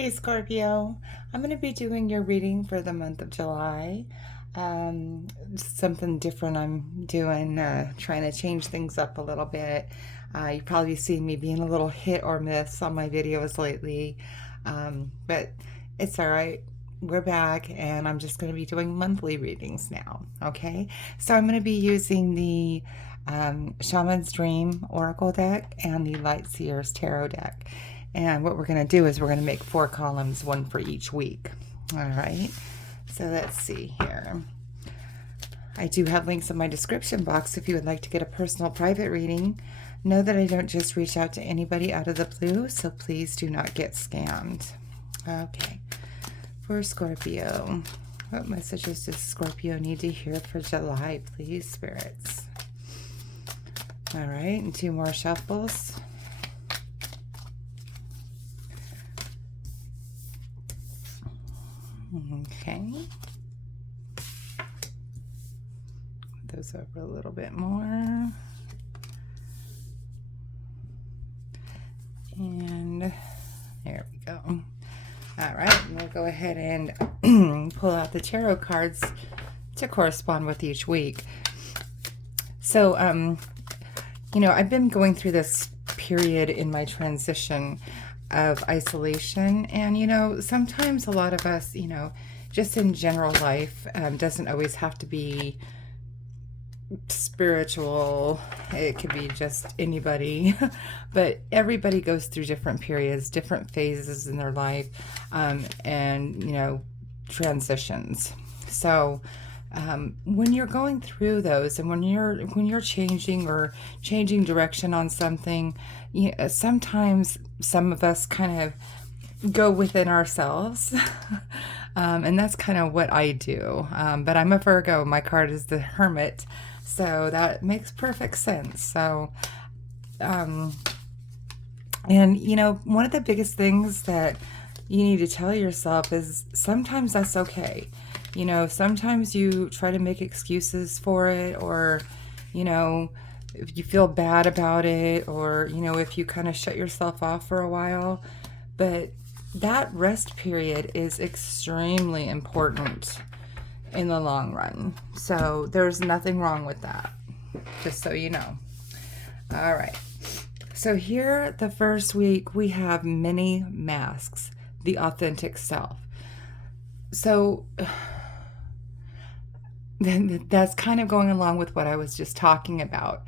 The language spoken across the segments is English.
Hey Scorpio, I'm going to be doing your reading for the month of July. Something different I'm doing, trying to change things up a little bit. You've probably seen me being a little hit or miss on my videos lately, but it's all right. We're back, and I'm just going to be doing monthly readings now, okay? So I'm going to be using the Shaman's Dream Oracle deck and the Light Seers Tarot deck. And what we're going to do is we're going to make 4 columns, one for each week. All right. So let's see here. I do have links in my description box if you would like to get a personal private reading. Know that I don't just reach out to anybody out of the blue, so please do not get scammed. Okay. For Scorpio, what messages does Scorpio need to hear for July, please, spirits? All right. And 2 more shuffles. Okay. Put those over a little bit more. And there we go. All right, we'll go ahead and pull out the tarot cards to correspond with each week. So, I've been going through this period in my transition of isolation, and sometimes a lot of us, just in general life, doesn't always have to be spiritual. It could be just anybody, but everybody goes through different periods, different phases in their life, and transitions. So when you're going through those, and when you're changing direction on something, sometimes some of us kind of go within ourselves. And that's kind of what I do. But I'm a Virgo. My card is the Hermit, so that makes perfect sense. So, and one of the biggest things that you need to tell yourself is sometimes that's okay. Sometimes you try to make excuses for it, or, if you feel bad about it, or, if you kind of shut yourself off for a while. But that rest period is extremely important in the long run. So there's nothing wrong with that, just so you know. All right. So here, the first week, we have many masks, the authentic self. So that's kind of going along with what I was just talking about.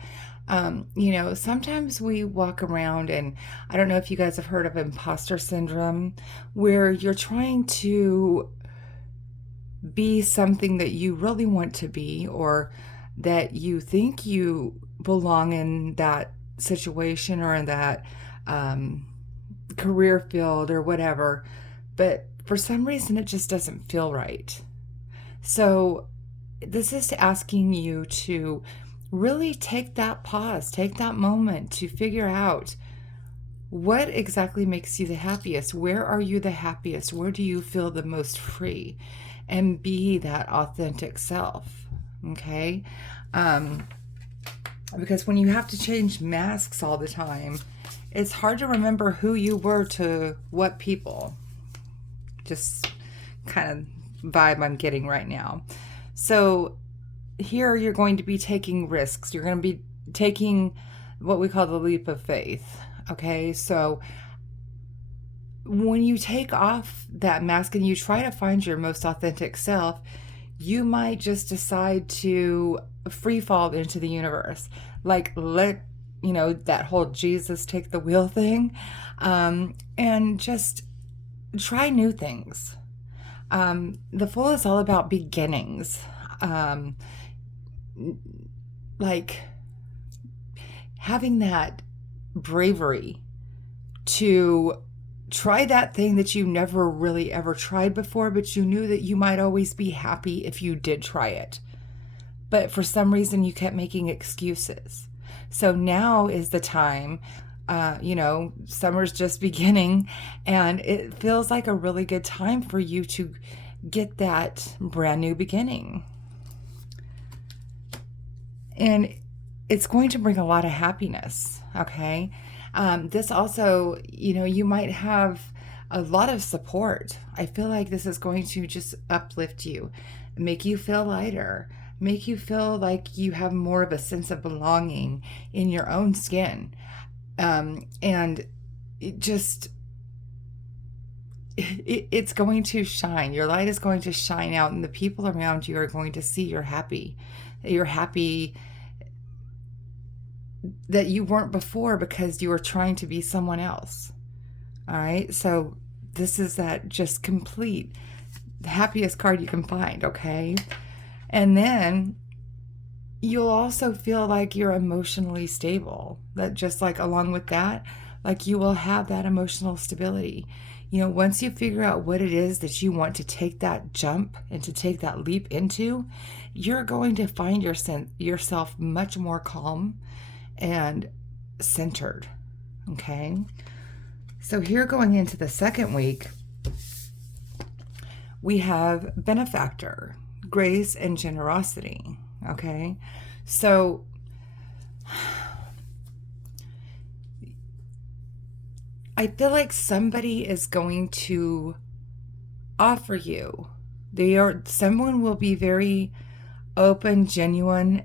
Sometimes we walk around, and I don't know if you guys have heard of imposter syndrome, where you're trying to be something that you really want to be, or that you think you belong in that situation or in that career field or whatever, but for some reason it just doesn't feel right. So this is asking you to really take that pause, take that moment to figure out what exactly makes you the happiest. Where are you the happiest? Where do you feel the most free? And be that authentic self, okay? Because when you have to change masks all the time, it's hard to remember who you were to what people. Just kind of vibe I'm getting right now. So here you're going to be taking risks. You're going to be taking what we call the leap of faith. Okay, so when you take off that mask and you try to find your most authentic self, you might just decide to free fall into the universe. Like, let that whole Jesus take the wheel thing, and just try new things. The Fool is all about beginnings. Like having that bravery to try that thing that you never really ever tried before, but you knew that you might always be happy if you did try it. But for some reason you kept making excuses. So now is the time. Summer's just beginning, and it feels like a really good time for you to get that brand new beginning. And it's going to bring a lot of happiness, okay? This also, you might have a lot of support. I feel like this is going to just uplift you, make you feel lighter, make you feel like you have more of a sense of belonging in your own skin. And it just, it's going to shine. Your light is going to shine out, and the people around you are going to see you're happy. You're happy that you weren't before because you were trying to be someone else. All right. So this is that just complete the happiest card you can find. Okay. And then you'll also feel like you're emotionally stable. That just like along with that, like you will have that emotional stability. Once you figure out what it is that you want to take that jump and to take that leap into, you're going to find yourself much more calm and centered. Okay. So here going into the second week, we have benefactor, grace, and generosity. Okay. So I feel like somebody is going to offer you. Someone will be very open, genuine,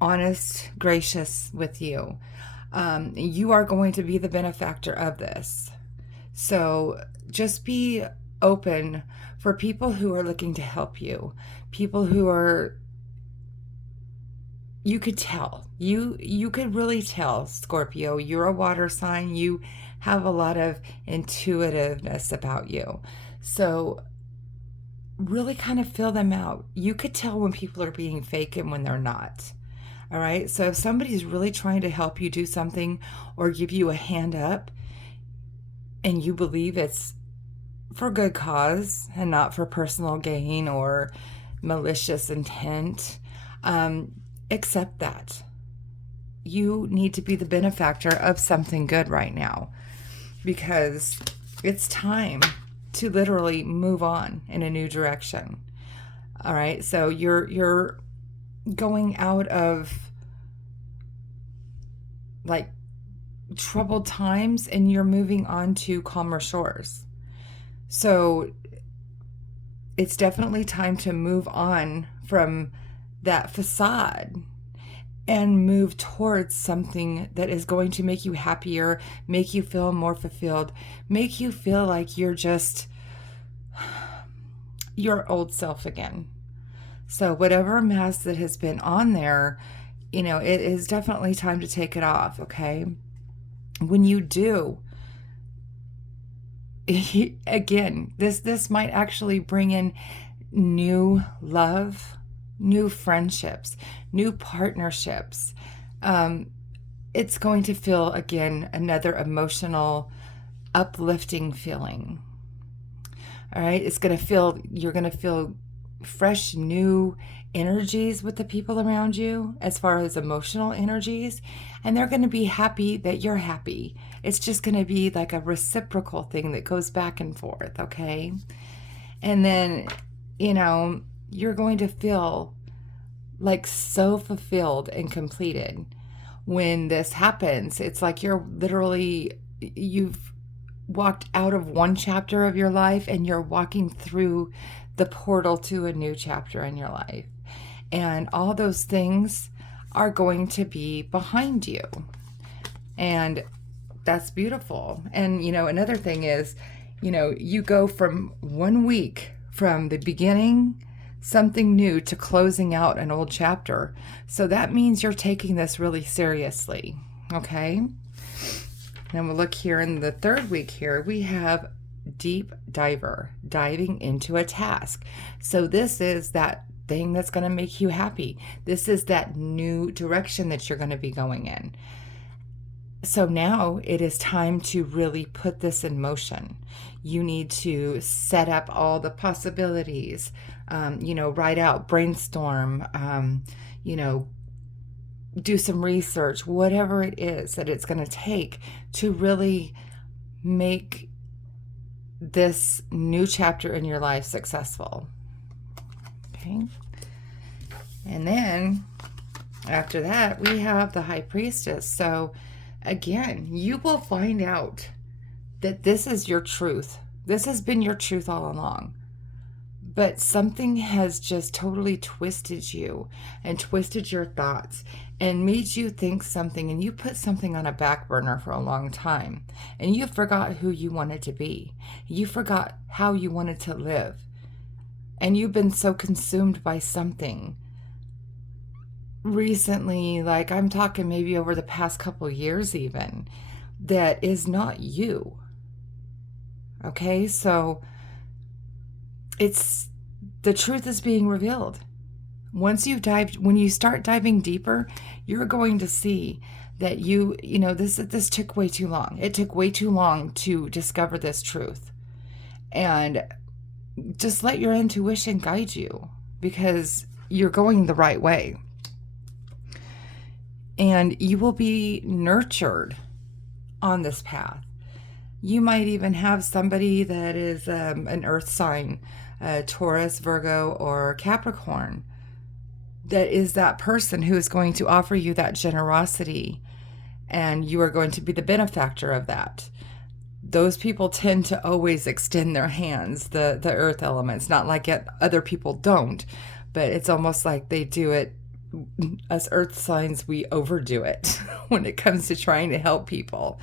honest, gracious with you. You are going to be the benefactor of this. So just be open for people who are looking to help you, people who are, you could tell, you could really tell, Scorpio, you're a water sign. You have a lot of intuitiveness about you. So really kind of feel them out. You could tell when people are being fake and when they're not. All right. So if somebody's really trying to help you do something or give you a hand up and you believe it's for good cause and not for personal gain or malicious intent, accept that. You need to be the benefactor of something good right now, because it's time to literally move on in a new direction. All right. So you're going out of like troubled times and you're moving on to calmer shores. So it's definitely time to move on from that facade and move towards something that is going to make you happier, make you feel more fulfilled, make you feel like you're just your old self again. So whatever mask that has been on there, it is definitely time to take it off, okay? When you do, again, this might actually bring in new love, new friendships, new partnerships. It's going to feel, again, another emotional, uplifting feeling. All right. You're going to feel fresh, new energies with the people around you as far as emotional energies. And they're going to be happy that you're happy. It's just going to be like a reciprocal thing that goes back and forth. Okay. And then, you're going to feel like so fulfilled and completed when this happens. It's like you've walked out of one chapter of your life and you're walking through the portal to a new chapter in your life. And all those things are going to be behind you. And that's beautiful. And, another thing is, you go from 1 week from the beginning something new to closing out an old chapter. So that means you're taking this really seriously. Okay. Then we'll look here in the third week here. We have deep diver, diving into a task. So this is that thing that's going to make you happy. This is that new direction that you're going to be going in. So now it is time to really put this in motion. You need to set up all the possibilities, write out, brainstorm, do some research, whatever it is that it's going to take to really make this new chapter in your life successful. Okay. And then after that, we have the High Priestess. So again, you will find out that this is your truth. This has been your truth all along. But something has just totally twisted you and twisted your thoughts and made you think something, and you put something on a back burner for a long time, and you forgot who you wanted to be. You forgot how you wanted to live. And you've been so consumed by something recently, like I'm talking maybe over the past couple years even, that is not you. Okay? So it's the truth is being revealed. When you start diving deeper, you're going to see that this took way too long. It took way too long to discover this truth. And just let your intuition guide you, because you're going the right way. And you will be nurtured on this path. You might even have somebody that is an earth sign, Taurus, Virgo, or Capricorn, that is that person who is going to offer you that generosity, and you are going to be the benefactor of that. Those people tend to always extend their hands, the earth elements, not like other people don't, but it's almost like they do it. Us earth signs, we overdo it when it comes to trying to help people.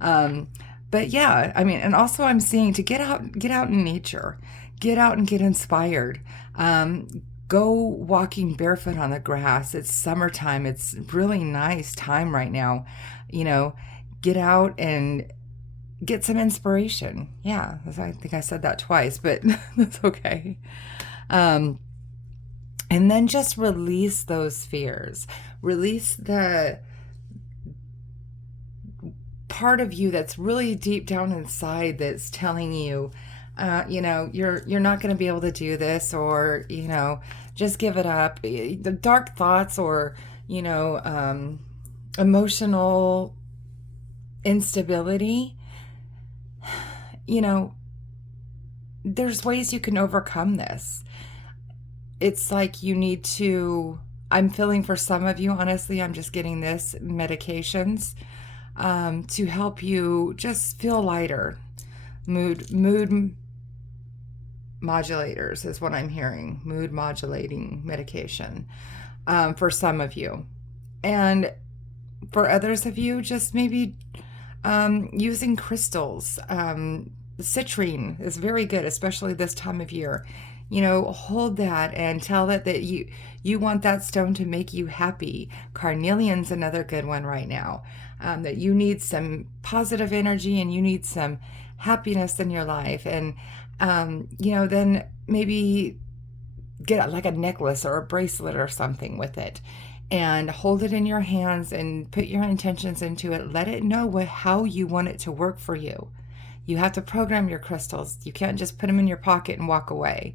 But yeah, I mean, and also I'm seeing to get out in nature, get out and get inspired. Go walking barefoot on the grass. It's summertime. It's really nice time right now. Get out and get some inspiration. Yeah, I think I said that twice, but that's okay. And then just release those fears. Release the part of you that's really deep down inside that's telling you, you're not going to be able to do this, or, just give it up. The dark thoughts, or, emotional instability, there's ways you can overcome this. It's like I'm feeling for some of you, honestly, I'm just getting this, medications to help you just feel lighter. Mood modulators is what I'm hearing. Mood modulating medication for some of you. And for others of you, just maybe using crystals. Citrine is very good, especially this time of year. Hold that and tell it that you want that stone to make you happy. Carnelian's another good one right now. That you need some positive energy and you need some happiness in your life. And, then maybe get like a necklace or a bracelet or something with it, and hold it in your hands and put your intentions into it. Let it know how you want it to work for you. You have to program your crystals. You can't just put them in your pocket and walk away.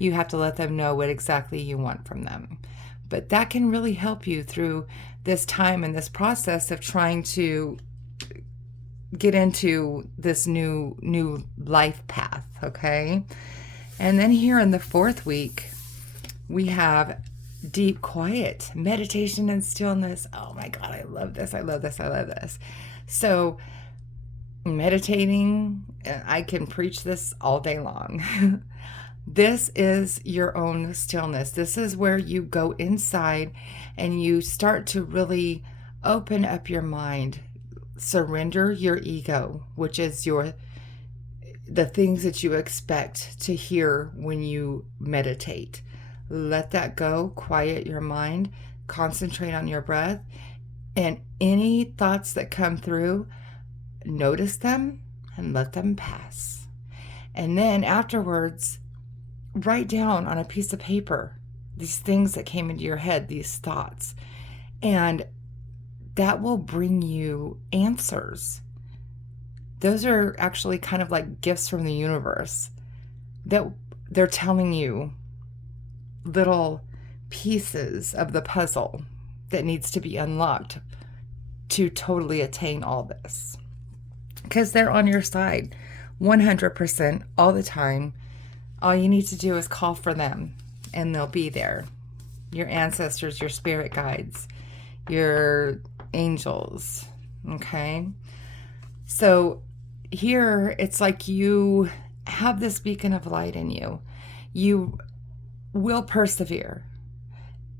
You have to let them know what exactly you want from them. But that can really help you through this time and this process of trying to get into this new life path, okay? And then here in the 4th week, we have deep quiet, meditation and stillness. Oh my God, I love this. I love this. I love this. So meditating, I can preach this all day long. This is your own stillness. This is where you go inside and you start to really open up your mind, surrender your ego, which is the things that you expect to hear when you meditate. Let that go, quiet your mind, concentrate on your breath, and any thoughts that come through, notice them and let them pass. And then afterwards, write down on a piece of paper these things that came into your head, these thoughts, and that will bring you answers. Those are actually kind of like gifts from the universe, that they're telling you little pieces of the puzzle that needs to be unlocked to totally attain all this. Because they're on your side 100% all the time. All you need to do is call for them and they'll be there. Your ancestors, your spirit guides, your angels, okay? So here it's like you have this beacon of light in you. You will persevere.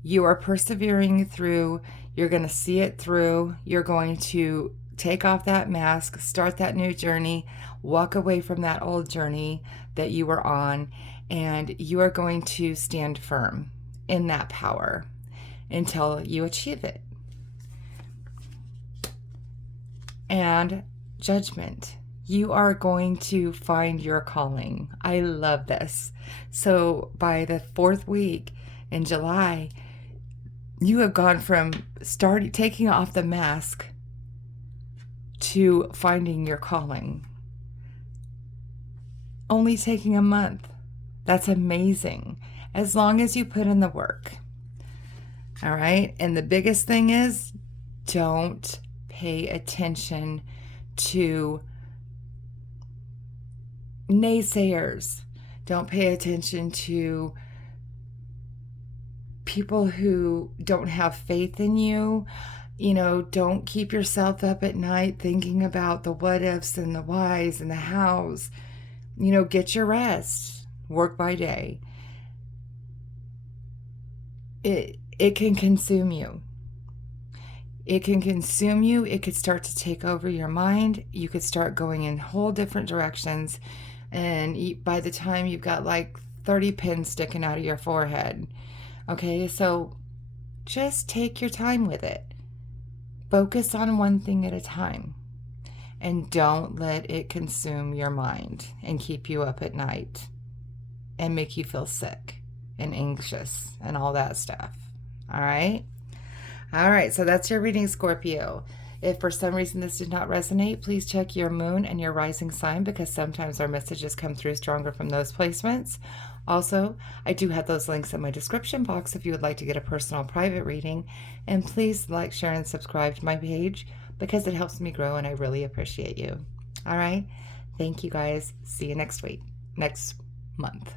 You are persevering through. You're going to see it through. You're going to take off that mask, start that new journey, walk away from that old journey that you were on, and you are going to stand firm in that power until you achieve it. And judgment. You are going to find your calling. I love this. So by the 4th week in July, you have gone from taking off the mask to finding your calling. Only taking a month. That's amazing. As long as you put in the work. All right? And the biggest thing is, don't pay attention to naysayers. Don't pay attention to people who don't have faith in you. You know, don't keep yourself up at night thinking about the what ifs and the whys and the hows. You know, get your rest. Work by day. It can consume you. It can consume you. It could start to take over your mind. You could start going in whole different directions. And by the time you've got like 30 pins sticking out of your forehead. Okay, so just take your time with it. Focus on one thing at a time. And don't let it consume your mind and keep you up at night and make you feel sick and anxious and all that stuff. All right? All right, so that's your reading, Scorpio. If for some reason this did not resonate, please check your moon and your rising sign, because sometimes our messages come through stronger from those placements. Also, I do have those links in my description box if you would like to get a personal private reading. And please like, share, and subscribe to my page because it helps me grow and I really appreciate you. All right? Thank you guys. See you next week, next month.